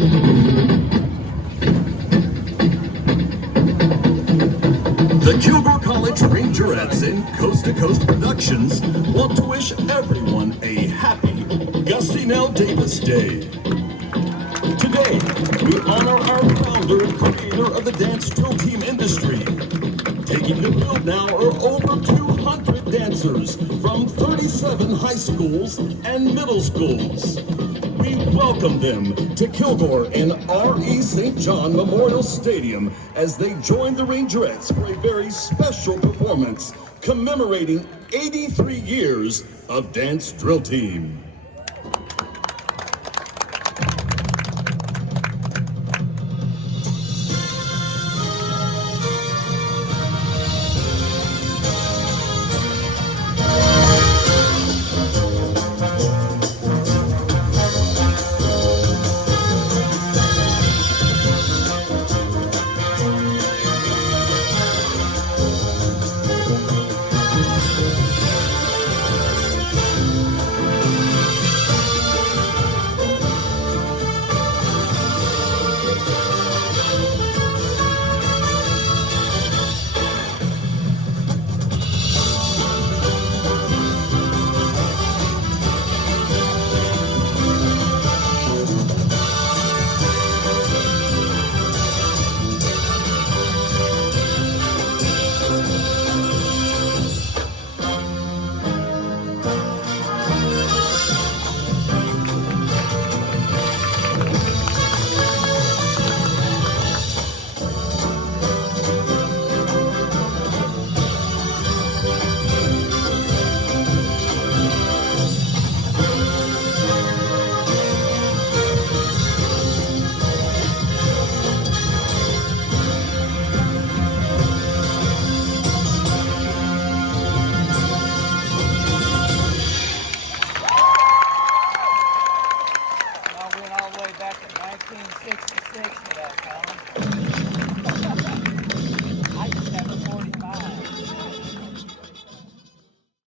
The Kilgore College Rangerettes and Coast2Coast Productions want to wish everyone a happy Gussie Nell Davis Day. Today, we honor our founder and creator of the dance drill team industry. Taking the field now are over 200 dancers from 37 high schools and middle schools. We welcome them to Kilgore and R.E. St. John Memorial Stadium as they join the Rangerettes for a very special performance commemorating 83 years of dance drill team. All the way back to 1966 for that, Colin.